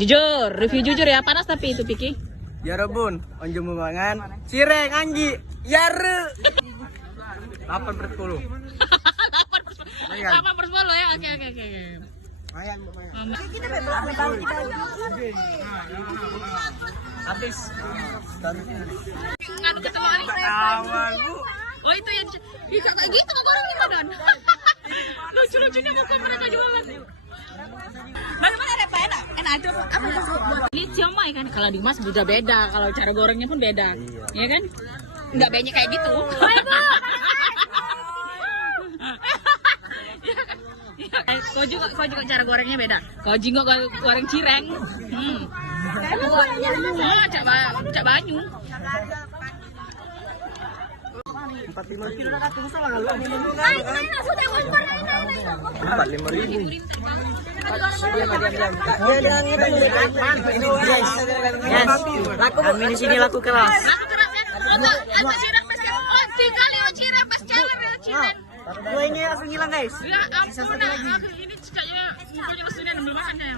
Jujur, review jujur ya. Panas tapi itu Piki. Ya rebun, onjung mangan, cireng anji, yaru. 8/10. 8/10 ya. Oke. Kita bebas kita. Habis. Nganu ketemu hari. Awal bu. Oh itu yang kayak gitu orang gimana? Lucu-lucunya muka mereka jualan. Bagaimana ada apa enak? Enak aja apa itu buat ini siomay kan? Kalau di Mas udah beda, kalau cara gorengnya pun beda. Iya kan? Enggak banyak kayak gitu. Kau juga cara gorengnya beda. Kau juga goreng cireng. Cak banyu. 4-5 kilo nak tunggu salah kalau. 45.000. Kami di sini laku keras. Dua ini langsung hilang guys. Ya ampun, ini kayaknya mukanya sudah belum makan ya.